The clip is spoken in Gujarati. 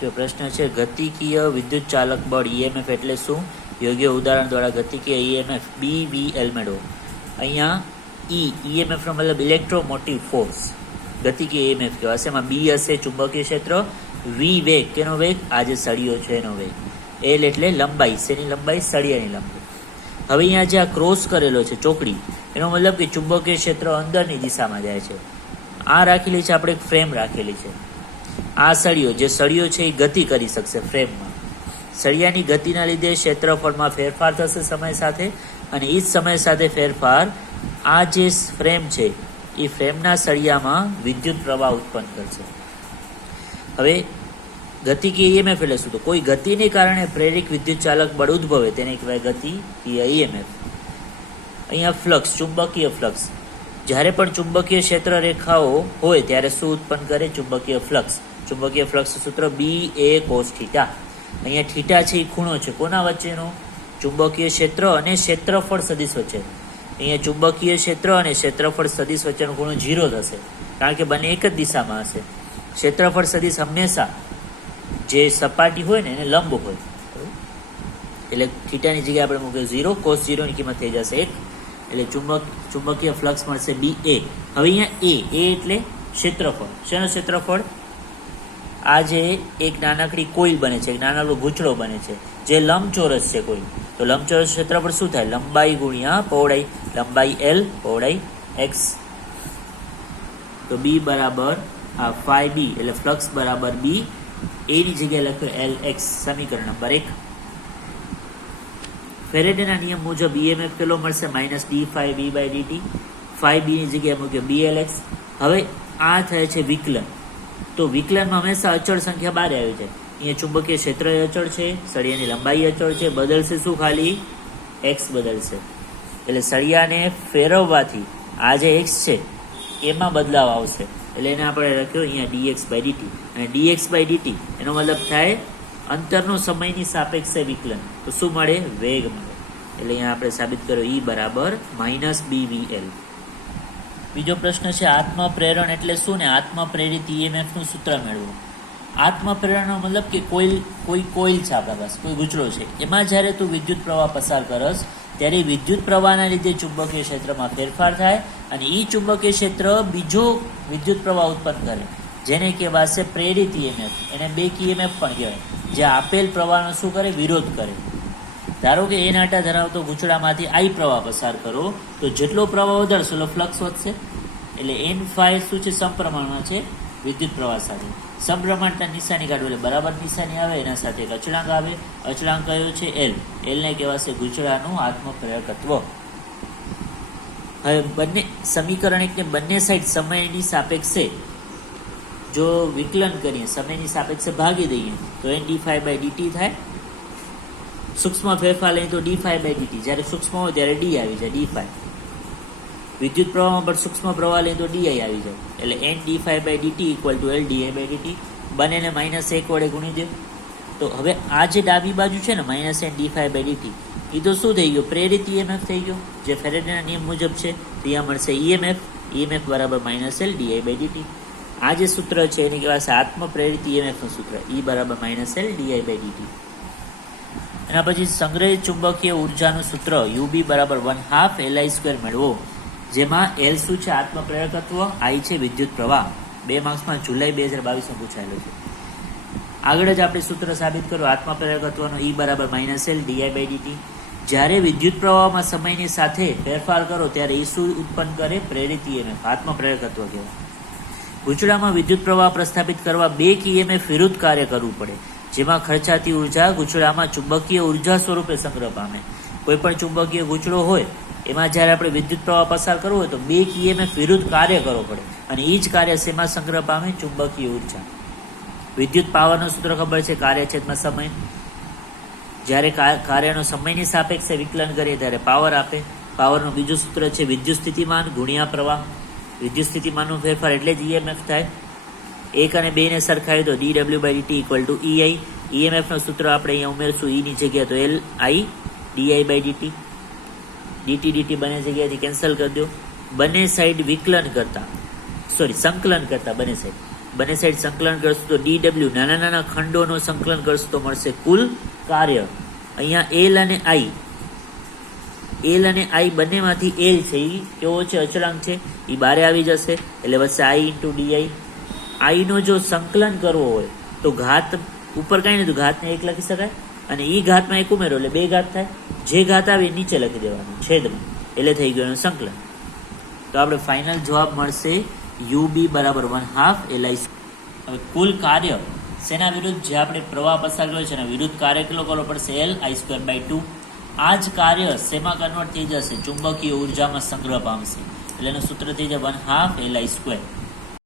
જો પ્રશ્ન છે ગતિકીય વિદ્યુત ચાલક બળ ઈએમએફ એટલે શું? યોગ્ય ઉદાહરણ દ્વારા ગતિકીય ઈએમએફ BVL મેળવો. અહીંયા ઈએમએફ નો મતલબ ઇલેક્ટ્રોમોટિવ ફોર્સ, ગતિકીય ઈએમએફ કહેવાશે. એમાં બી હશે ચુંબકીય ક્ષેત્ર, વી વેગ, કેનો વેગ? આ જે સળિયો છે એનો વેગ, એલ એટલે લંબાઈ, શેની લંબાઈ? સળિયાની લંબાઈ. હવે અહીંયા જે આ ક્રોસ કરેલો છે ચોકડી, એનો મતલબ કે ચુંબકીય ક્ષેત્ર અંદરની દિશામાં જાય છે. આ રાખેલી છે આપણે એક ફ્રેમ રાખેલી છે. આ સળિયો જે સળિયો છે એ ગતિ કરી શકશે ફ્રેમમાં. સળિયાની ગતિના લીધે ક્ષેત્રફળમાં ફેરફાર થશે સમય સાથે, અને એ જ સમય સાથે ફેરફાર આ જે ફ્રેમ છે એ ફ્રેમના સળિયામાં વિદ્યુત પ્રવાહ ઉત્પન્ન કરશે. હવે ગતિકીય ઈએમએફ એટલે શું? તો કોઈ ગતિને કારણે પ્રેરિત વિદ્યુત ચાલક બળ ઉદ્ભવે તેને કહેવાય ગતિકીય ઈએમએફ. અહીંયા ફ્લક્સ, ચુંબકીય ફ્લક્સ, જ્યારે પણ ચુંબકીય ક્ષેત્ર રેખાઓ હોય ત્યારે શું ઉત્પન્ન કરે? ચુંબકીય ફ્લક્સ. ચુંબકીય ફ્લક્સ સૂત્ર BA cos થીટા. અહીંયા થીટા છે એ ખૂણો છે કોના વચ્ચેનો? ચુંબકીય ક્ષેત્ર અને ક્ષેત્રફળ સદિશ વચ્ચે. અહીંયા ચુંબકીય ક્ષેત્ર અને ક્ષેત્રફળ સદિશ વચ્ચેનો ખૂણો 0 થશે, કારણ કે બંને એક જ દિશામાં હશે. ક્ષેત્રફળ સદિશ હંમેશા જે સપાટી હોય ને એને લંબ હોય, એટલે થીટાની જગ્યાએ આપણે મૂકીએ 0, cos 0 ની કિંમત થઈ જશે 1, એટલે ચુંબકીય ફ્લક્સ મળશે BA. હવે અહીંયા A એટલે ક્ષેત્રફળ. શેનો ક્ષેત્રફળ? આ જે એક નાનકડી કોઇલ બને છે, એક નાનકડો ગૂંચળો બને છે જે લંબચોરસ છે કોઇલ, તો લંબચોરસ ક્ષેત્રફળ શું થાય? લંબાઈ ગુણ્યા પહોળાઈ. લંબાઈ L, પહોળાઈ X. તો B બરાબર આ phi B એટલે ફ્લક્સ બરાબર B, A ની જગ્યાએ લખ્યો LX. સમીકરણ નંબર 1. ફેરેડેના નિયમ મુજબ ઈએમએફ કેટલો મળશે? -d phi B by dt. phi B ની જગ્યાએ મૂક્યો BLX. હવે આ થાય છે વિકલન. તો વિકલનમાં હંમેશા અચળ સંખ્યા બહાર આવી જાય. અહીંયા ચુંબકીય ક્ષેત્ર અચળ છે, સળિયાની લંબાઈ અચળ છે, બદલશે શું? ખાલી x બદલશે. એટલે સળિયાને ફેરવવાથી આ જે x છે એમાં બદલાવ આવશે, એટલે એને આપણે લખ્યો અહીંયા dx by dt. અને dx by dt એનો મતલબ થાય અંતરનો સમયની સાપેક્ષે વિકલન. તો શું મળે? વેગ મળે. એટલે અહીંયા આપણે સાબિત કર્યો E બરાબર -BVL. બીજો પ્રશ્ન છે આત્મપ્રેરણ એટલે શું ને આત્મપ્રેરિત ઈએમએફ નું સૂત્ર મેળવો. આત્મપ્રેરણનો મતલબ કે કોઈ કોઇલ છે આપણા પાસે, કોઈ ગૂંચળો છે, એમાં જ્યારે તું વિદ્યુત પ્રવાહ પસાર કરસ ત્યારે વિદ્યુત પ્રવાહના લીધે ચુંબકીય ક્ષેત્રમાં ફેરફાર થાય, અને એ ચુંબકીય ક્ષેત્ર બીજો વિદ્યુત પ્રવાહ ઉત્પન્ન કરે જેને કહેવાશે પ્રેરિત ઈએમએફ. એને બેક ઈએમએફ પણ કહેવાય, જે આપેલ પ્રવાહનો શું કરે? વિરોધ કરે. ધારો કે એ નાટા ધરાવતો ગૂંચળામાંથી I પ્રવાહ પસાર કરો, તો જેટલો પ્રવાહ વધારશો એટલો ફ્લક્સ વધશે. એટલે N phi શું છે? સમપ્રમાણમાં છે વિદ્યુત પ્રવાહ સાથે. સમપ્રમાણતા નિશાની કાઢો એટલે બરાબર નિશાની આવે, એના સાથે એક અચળાંક આવે. અચળાંક કયો છે? L. L ને કહેવાશે ગૂંચળાનું આત્મપ્રેરકત્વ. હવે બંને સમીકરણ એકને બંને સાઈડ સમયની સાપેક્ષે જો વિકલન કરીએ, સમયની સાપેક્ષે ભાગી દઈએ તો N d phi by dt થાય. સૂક્ષ્મ ફેરફાર લઈએ તો d phi by dt. જ્યારે સૂક્ષ્મ હોય ત્યારે d આવી જાય, d phi. વિદ્યુત પ્રવાહમાં પણ સૂક્ષ્મ પ્રવાહ લઈએ તો di આવી જાય, એટલે N d phi by dt = L di by dt. બંનેને -1 વડે ગુણી દો. તો હવે આ જે ડાબી બાજુ છે ને -N d phi by dt, એ તો શું થઈ ગયો? પ્રેરિત ઈએમએફ થઈ ગયો, જે ફેરેડેના નિયમ મુજબ છે. ત્યાં મળશે ઈએમએફ બરાબર -L di by dt. આ જે સૂત્ર છે એને કહેવાશે આત્મપ્રેરિત ઈએમએફ નું સૂત્ર, E બરાબર -L di by dt. એના પછી સંગ્રહિત ચુંબકીય ઉર્જાનું સૂત્ર UB બરાબર 1/2 Li² મેળવો, જેમાં L શું છે? આત્મપ્રેરકત્વ, I છે વિદ્યુત પ્રવાહ. 2 માર્ક્સમાં જુલાઈ 2022 માં પૂછાયેલું છે. આગળ જ આપણે સૂત્ર સાબિત કર્યું આત્મપ્રેરકત્વનો, E બરાબર -L di by dt. જ્યારે વિદ્યુત પ્રવાહમાં સમયની સાથે ફેરફાર કરો ત્યારે એ શું ઉત્પન્ન કરે? પ્રેરિત ઈએમએફ, આત્મપ્રેરકત્વ કહેવાય. ગૂંચળામાં વિદ્યુત પ્રવાહ પ્રસ્થાપિત કરવા બેક ઈએમએફ વિરુદ્ધ કાર્ય કરવું પડે, જેમાં ખર્ચાતી ઉર્જા ગૂંચળામાં ચુંબકીય ઉર્જા સ્વરૂપે સંગ્રહ પામે. કોઈ પણ ચુંબકીય ગૂંચળો હોય એમાં જ્યારે આપણે વિદ્યુત પ્રવાહ પસાર કરવો હોય તો બેક ઈએમએફ વિરુદ્ધ કાર્ય કરવો પડે, અને એ જ કાર્ય શેમાં સંગ્રહ પામે? ચુંબકીય ઉર્જા. વિદ્યુત પાવરનું સૂત્ર ખબર છે, કાર્ય છેદમાં સમય. જ્યારે કાર્યનો સમયની સાપેક્ષે વિકલન કરીએ ત્યારે પાવર આપે. પાવરનું બીજું સૂત્ર છે વિદ્યુત સ્થિતિમાન ગુણ્યા પ્રવાહ. વિદ્યુત સ્થિતિમાનનું ફેરફાર એટલે જ ઈએમએફ થાય. 1 અને 2 ને સરખાવી તો dw by dt = EI. EMF નું સૂત્ર આપણે અહીંયા ઉમેરશું, E ની જગ્યાએ તો LI di by dt. dt બંને જગ્યાએથી કેન્સલ કરી દો. બંને સાઈડ સંકલન કરતા બંને સાઈડ બંને સાઈડ સંકલન કરશું તો DW, નાના નાના ખંડોનો સંકલન કરશું તો મળશે કુલ કાર્ય. અહીંયા એલ અને આઈ બંનેમાંથી એલ છે એ કેવો છે, અચળાંક છે, એ બારે આવી જશે એટલે વધશે I ઇન્ટુ DI. આઈનો જો સંકલન કરવો હોય તો ઘાત ઉપર કાંઈ નથી, ઘાતને 1 લખી શકાય અને એ ઘાતમાં 1 ઉમેરો એટલે 2 ઘાત થાય. જે ઘાત આવે એ નીચે લખી દેવાનું છેદમાં, એટલે થઈ ગયું એનું સંકલન. તો આપણે ફાઇનલ જવાબ મળશે UB બરાબર 1/2 LI. હવે કુલ કાર્ય શેના વિરુદ્ધ, જે આપણે પ્રવાહ પસાર કર્યો છે એના વિરુદ્ધ કાર્ય કેટલો કરવો પડશે, LI²/2. આ જ કાર્ય શેમાં કન્વર્ટ થઈ જશે, ચુંબકીય ઉર્જામાં સંગ્રહ પામશે એટલે એનું સૂત્ર થઈ જાય 1/2 LI².